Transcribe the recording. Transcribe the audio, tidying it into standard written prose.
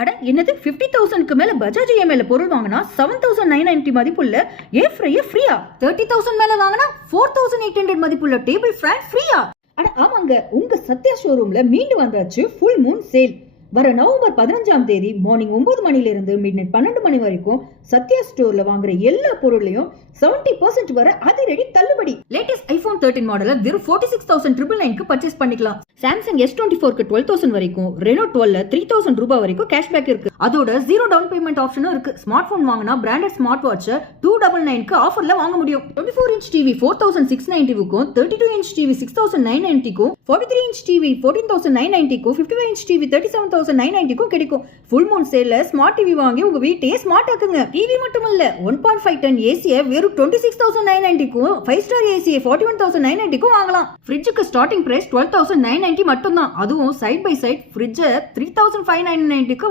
அட என்னது 50,000க்கு மேல பஜாஜ் இஎம்ஐல பொருள் வாங்கினா 7,990 மதிப்புள்ள ஏர் ஃப்ரையர் ஃப்ரீயா, 30,000 மேல வாங்கினா 4,800 மதிப்புள்ள டேபிள் ஃபேன் ஃப்ரீயா. அட ஆமாங்க, உங்க சத்யா ஷோரூம்ல மீண்டு வந்தாச்சு ஃபுல் மூன் சேல். வர நவம்பர் 15ஆம் தேதி மார்னிங் 9 மணில இருந்து மிட்நைட் 12 மணி வரைக்கும் சத்யா ஸ்டோர்ல வாங்குற எல்லா பொருளையும் 70% வரை அதிரடி தள்ளுபடி. லேட்டஸ்ட் ஐபோன் 13 மாடல வெறும் 46,999க்கு பர்ச்சேஸ் பண்ணிக்கலாம். சாம்சங் S24க்கு 12,000 வரைக்கும், ரெனோ 12ல 3,000 ரூபாய் வரைக்கும் கேஷ்பேக் இருக்கு. அதோட ஜீரோ டவுன் பேமெண்ட் ஆப்ஷனும் இருக்கு. ஸ்மார்ட் போன் வாங்கினா பிராண்டட் ஸ்மார்ட் வாட்ச் 299க்கு ஆஃபர்ல வாங்க முடியும். 24 இன்ச் டிவி 4,690க்கும், 32 இன்ச் டிவி 6,990க்கும், 43 இன்ச் டிவி 14,990க்கும், 55 இன்ச் டிவி 37,990க்கும் கிடைக்கும். ஃபுல் மூன் சேல்ல ஸ்மார்ட் டிவி வாங்கி உங்க வீட்டையே ஸ்மார்ட் ஆக்குங்க. டிவி மட்டும் இல்ல, 1.5 டன் ஏசியை வெறும் 26,990க்கும், 5 ஸ்டார் ஏசியை 41,990க்கும் வாங்கலாம். ஃப்ரிட்ஜுக்கு ஸ்டார்டிங் பிரைஸ் 12,990 மட்டும் தான். அதுவும் சைட் பை சைட் ஃப்ரிட்ஜை 3,590க்கு